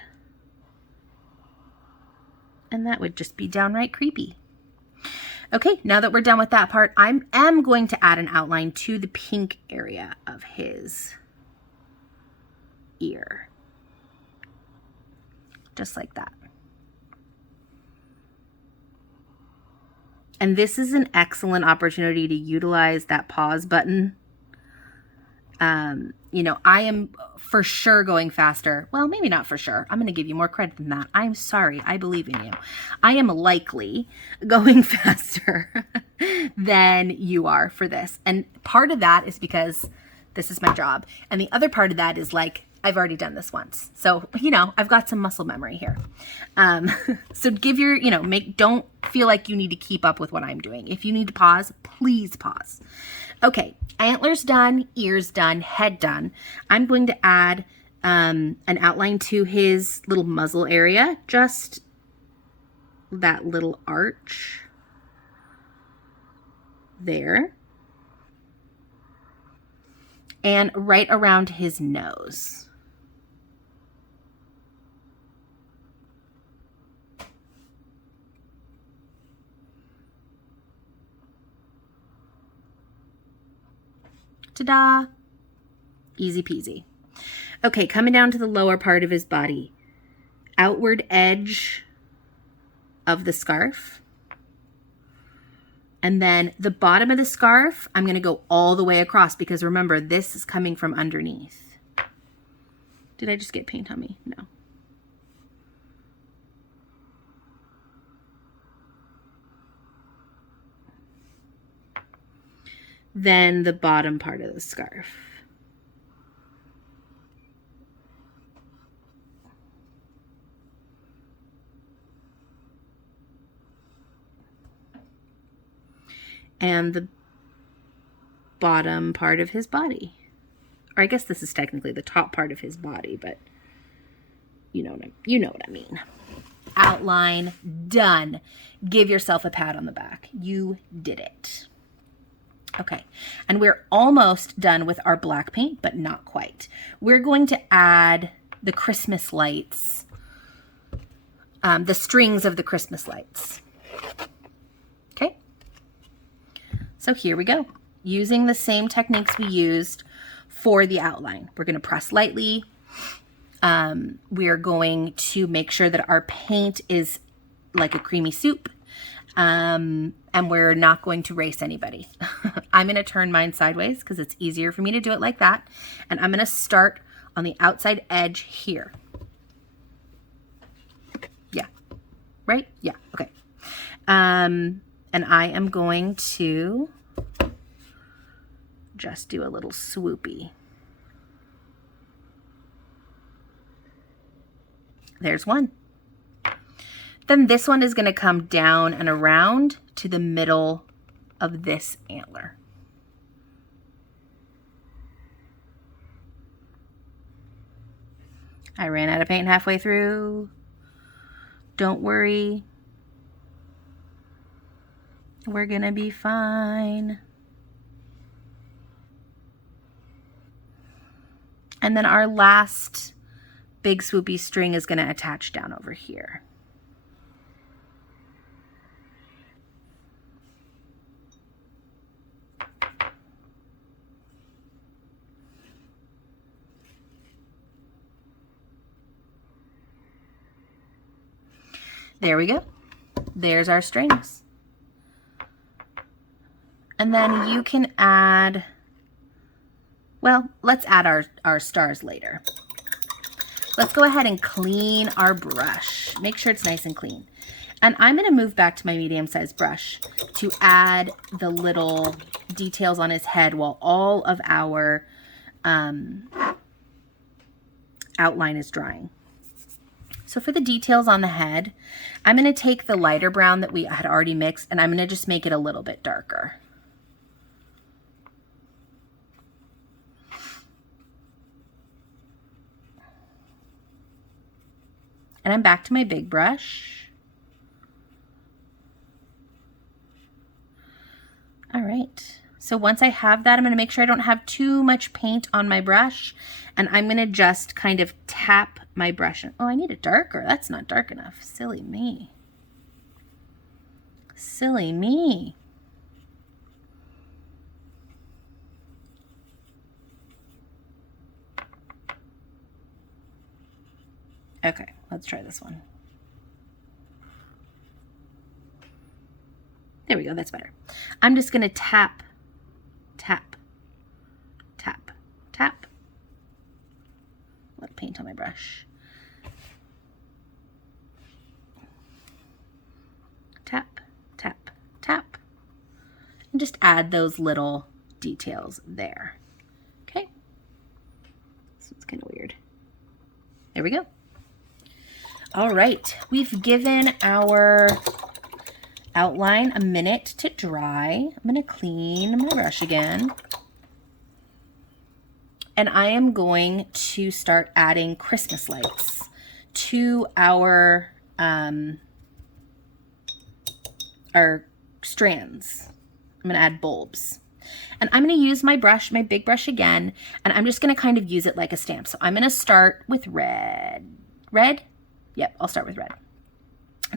And that would just be downright creepy. Okay, now that we're done with that part, I am going to add an outline to the pink area of his ear. Just like that. And this is an excellent opportunity to utilize that pause button. You know, I am for sure going faster. Well, maybe not for sure. I'm going to give you more credit than that. I'm sorry. I believe in you. I am likely going faster than you are for this. And part of that is because this is my job. And the other part of that is like, I've already done this once. So, you know, I've got some muscle memory here. So give your, you know, don't feel like you need to keep up with what I'm doing. If you need to pause, please pause. Okay, antlers done, ears done, head done. I'm going to add an outline to his little muzzle area, just that little arch there. And right around his nose. Ta-da! Easy peasy. Okay, coming down to the lower part of his body. Outward edge of the scarf. And then the bottom of the scarf, I'm going to go all the way across because remember, this is coming from underneath. Did I just get paint on me? No. Then the bottom part of the scarf. And the bottom part of his body. Or I guess this is technically the top part of his body, but you know what I mean. Outline done. Give yourself a pat on the back. You did it. Okay, and we're almost done with our black paint, but not quite. We're going to add the Christmas lights, the strings of the Christmas lights. Okay. So here we go. Using the same techniques we used for the outline. We're going to press lightly. We are going to make sure that our paint is like a creamy soup. And we're not going to race anybody. I'm going to turn mine sideways because it's easier for me to do it like that. And I'm going to start on the outside edge here. Yeah. Right? Yeah. Okay. And I am going to just do a little swoopy. There's one. Then this one is going to come down and around to the middle of this antler. I ran out of paint halfway through. Don't worry. We're going to be fine. And then our last big swoopy string is going to attach down over here. There we go. There's our strings. And then you can add, well, let's add our stars later. Let's go ahead and clean our brush. Make sure it's nice and clean. And I'm going to move back to my medium-sized brush to add the little details on his head while all of our outline is drying. So for the details on the head, I'm going to take the lighter brown that we had already mixed and I'm going to just make it a little bit darker. And I'm back to my big brush. All right. So once I have that, I'm going to make sure I don't have too much paint on my brush. And I'm going to just kind of tap my brush. Oh, I need it darker. That's not dark enough. Silly me. Silly me. Okay, let's try this one. There we go, that's better. I'm just gonna tap, tap, tap, tap. A little paint on my brush. Tap, tap, tap. And just add those little details there. Okay. So it's kind of weird. There we go. All right, we've given our outline a minute to dry. I'm gonna clean my brush again. And I am going to start adding Christmas lights to our strands. I'm gonna add bulbs. And I'm gonna use my brush, my big brush again, and I'm just gonna kind of use it like a stamp. So I'm gonna start with red. Red? Yep, I'll start with red.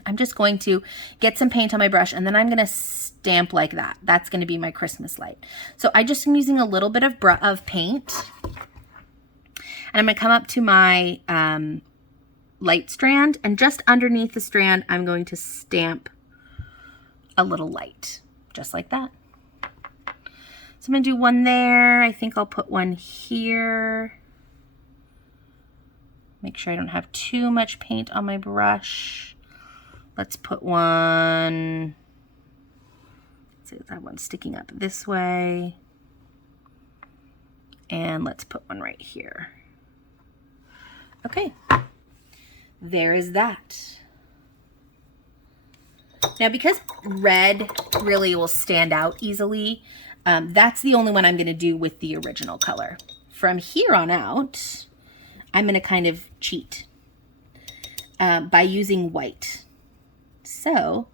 I'm just going to get some paint on my brush, and then I'm going to stamp like that. That's going to be my Christmas light. So I just am using a little bit of paint, and I'm going to come up to my light strand, and just underneath the strand, I'm going to stamp a little light, just like that. So I'm going to do one there. I think I'll put one here. Make sure I don't have too much paint on my brush. Let's put one, let's see, that one's sticking up this way. And let's put one right here. Okay, there is that. Now, because red really will stand out easily, that's the only one I'm going to do with the original color. From here on out, I'm going to kind of cheat by using white. So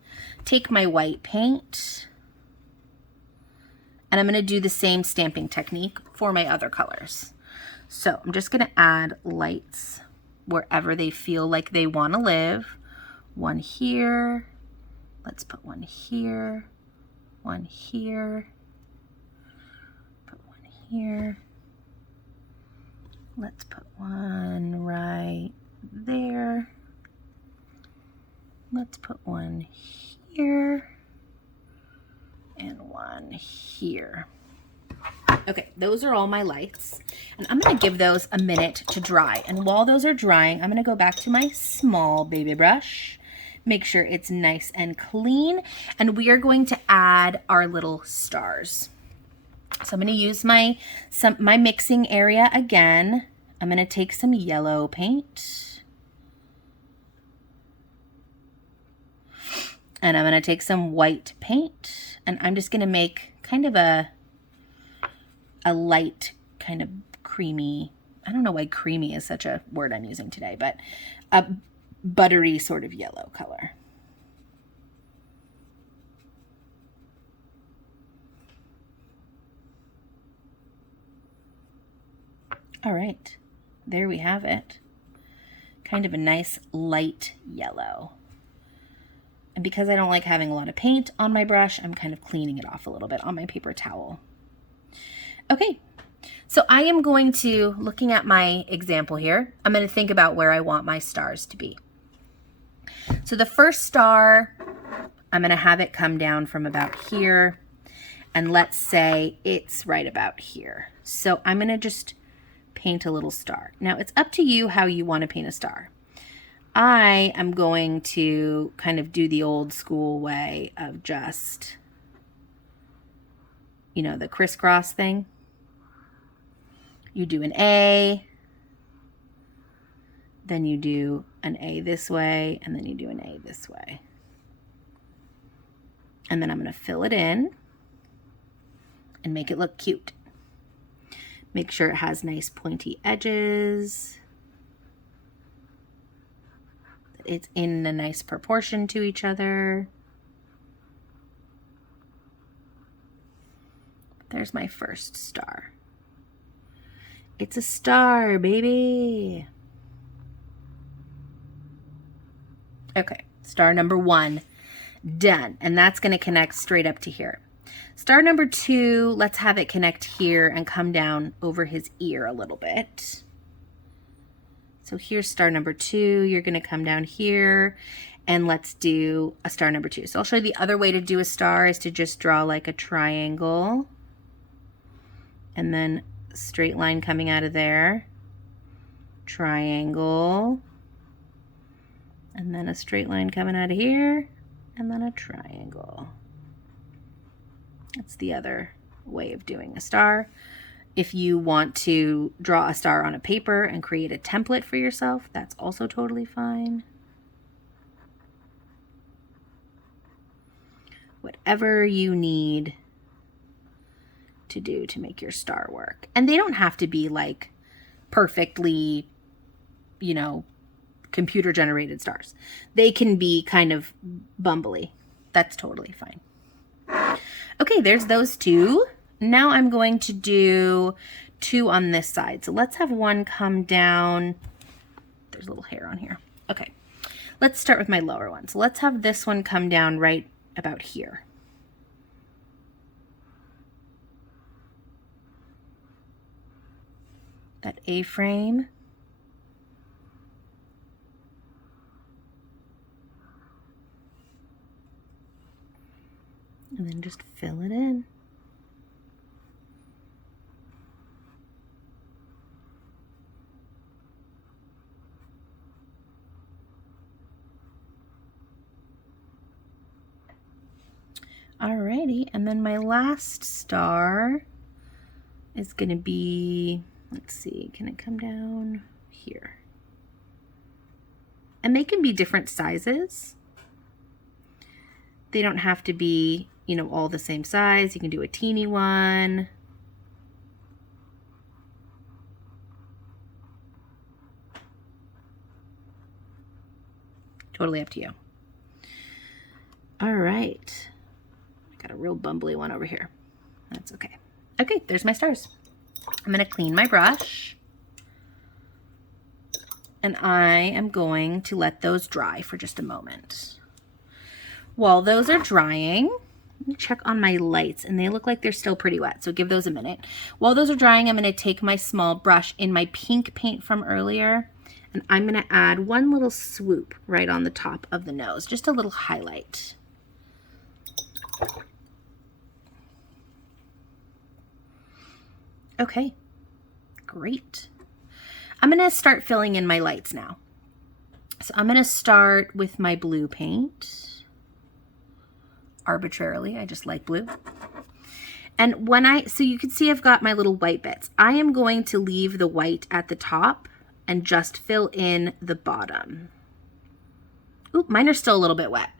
take my white paint, and I'm going to do the same stamping technique for my other colors. So I'm just going to add lights wherever they feel like they want to live. One here. Let's put one here. One here. Put one here. Let's put one right there. Let's put one here and one here. Okay, those are all my lights, and I'm going to give those a minute to dry. And while those are drying, I'm going to go back to my small baby brush, make sure it's nice and clean, and we are going to add our little stars. So I'm going to use my mixing area again. I'm going to take some yellow paint. And I'm going to take some white paint, and I'm just going to make kind of a light, kind of creamy, I don't know why creamy is such a word I'm using today, but a buttery sort of yellow color. All right, there we have it. Kind of a nice light yellow. And because I don't like having a lot of paint on my brush, I'm kind of cleaning it off a little bit on my paper towel. Okay, so I am going to, looking at my example here, I'm going to think about where I want my stars to be. So the first star, I'm going to have it come down from about here, and let's say it's right about here. So I'm going to just paint a little star. Now it's up to you how you want to paint a star. I am going to kind of do the old school way of just, you know, the crisscross thing. You do an A, then you do an A this way, and then you do an A this way. And then I'm going to fill it in and make it look cute. Make sure it has nice pointy edges. It's in a nice proportion to each other. There's my first star. It's a star, baby. Okay, star number 1, done. And that's going to connect straight up to here. Star number 2, let's have it connect here and come down over his ear a little bit. So here's star number 2. You're going to come down here, and let's do a star number 2. So I'll show you the other way to do a star is to just draw like a triangle, and then a straight line coming out of there, triangle, and then a straight line coming out of here, and then a triangle. That's the other way of doing a star. If you want to draw a star on a paper and create a template for yourself, that's also totally fine. Whatever you need to do to make your star work. And they don't have to be like perfectly, you know, computer generated stars. They can be kind of bumbly. That's totally fine. Okay, there's those 2. Now I'm going to do 2 on this side. So let's have one come down. There's a little hair on here. Okay. Let's start with my lower one. So let's have this one come down right about here. That A-frame. And then just fill it in. Alrighty, and then my last star is going to be, let's see, can it come down here? And they can be different sizes. They don't have to be, you know, all the same size. You can do a teeny one. Totally up to you. All right. Got a real bumbly one over here. That's okay. Okay, there's my stars. I'm going to clean my brush. And I am going to let those dry for just a moment. While those are drying, let me check on my lights, and they look like they're still pretty wet, so give those a minute. While those are drying, I'm going to take my small brush in my pink paint from earlier, and I'm going to add one little swoop right on the top of the nose, just a little highlight. Okay, great. I'm going to start filling in my lights now. So I'm going to start with my blue paint. Arbitrarily, I just like blue. And so you can see I've got my little white bits. I am going to leave the white at the top and just fill in the bottom. Oop, mine are still a little bit wet.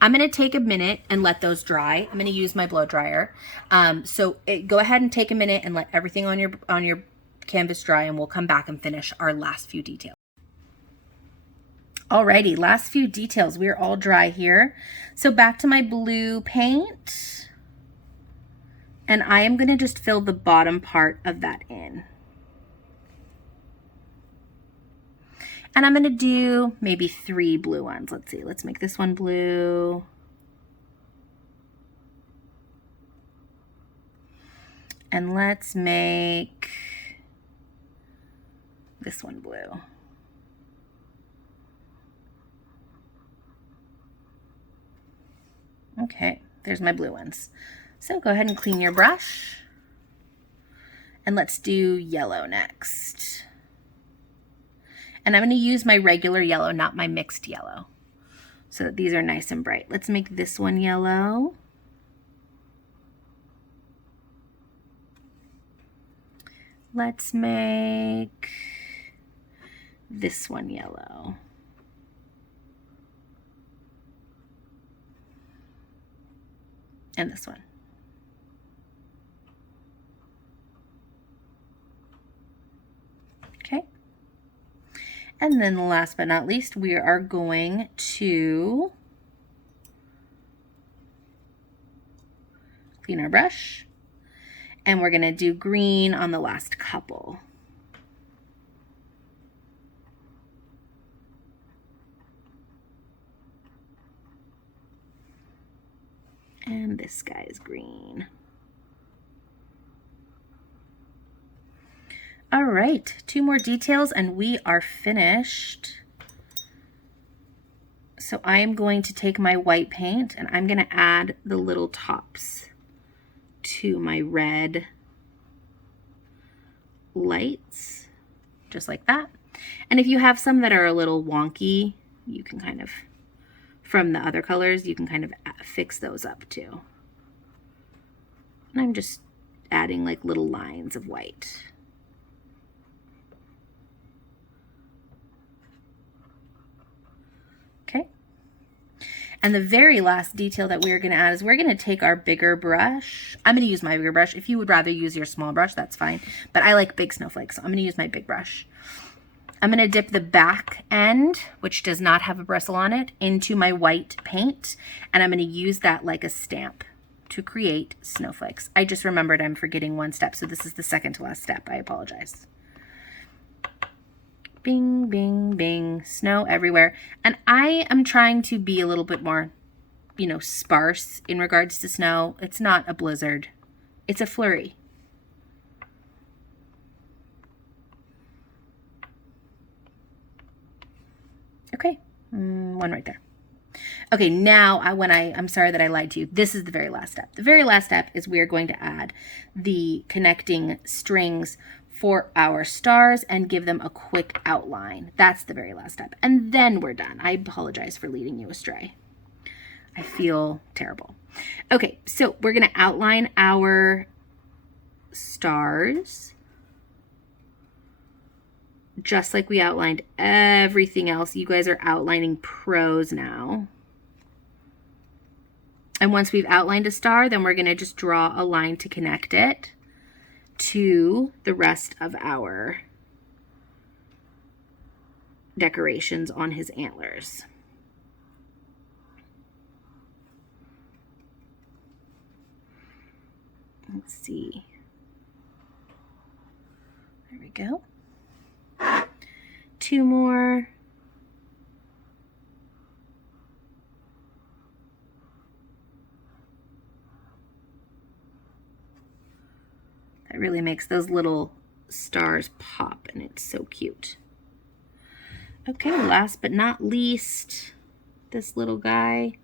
I'm going to take a minute and let those dry. I'm going to use my blow dryer. Go ahead and take a minute and let everything on your canvas dry, and we'll come back and finish our last few details. Alrighty, last few details. We're all dry here. So back to my blue paint. And I am going to just fill the bottom part of that in. And I'm going to do maybe 3 blue ones. Let's see. Let's make this one blue. And let's make this one blue. Okay, there's my blue ones. So go ahead and clean your brush. And let's do yellow next. And I'm going to use my regular yellow, not my mixed yellow, so that these are nice and bright. Let's make this one yellow. Let's make this one yellow. And this one. Okay. And then last but not least, we are going to clean our brush, and we're going to do green on the last couple. And this guy is green. All right, 2 more details and we are finished. So I am going to take my white paint and I'm going to add the little tops to my red lights, just like that. And if you have some that are a little wonky, you can kind of, from the other colors, you can kind of fix those up too. And I'm just adding like little lines of white. Okay. And the very last detail that we're going to add is we're going to take our bigger brush. I'm going to use my bigger brush. If you would rather use your small brush, that's fine. But I like big snowflakes, so I'm going to use my big brush. I'm going to dip the back end, which does not have a bristle on it, into my white paint. And I'm going to use that like a stamp to create snowflakes. I just remembered I'm forgetting one step, so this is the second to last step. I apologize. Bing, bing, bing, snow everywhere. And I am trying to be a little bit more, you know, sparse in regards to snow. It's not a blizzard. It's a flurry. Okay, one right there. Okay, now I'm sorry that I lied to you. This is the very last step. The very last step is we're going to add the connecting strings for our stars and give them a quick outline. That's the very last step. And then we're done. I apologize for leading you astray. I feel terrible. Okay, so we're going to outline our stars just like we outlined everything else. You guys are outlining pros now. And once we've outlined a star, then we're going to just draw a line to connect it to the rest of our decorations on his antlers. Let's see. There we go. 2 more. That really makes those little stars pop, and it's so cute. Okay, last but not least, this little guy.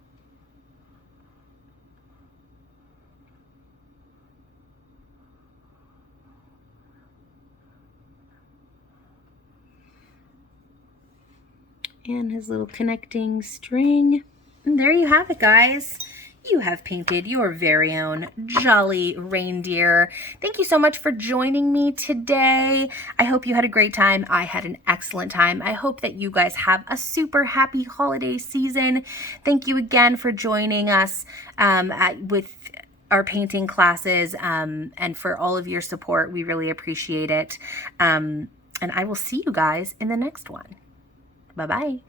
And his little connecting string. And there you have it, guys. You have painted your very own jolly reindeer. Thank you so much for joining me today. I hope you had a great time. I had an excellent time. I hope that you guys have a super happy holiday season. Thank you again for joining us with our painting classes and for all of your support. We really appreciate it. And I will see you guys in the next one. Bye-bye.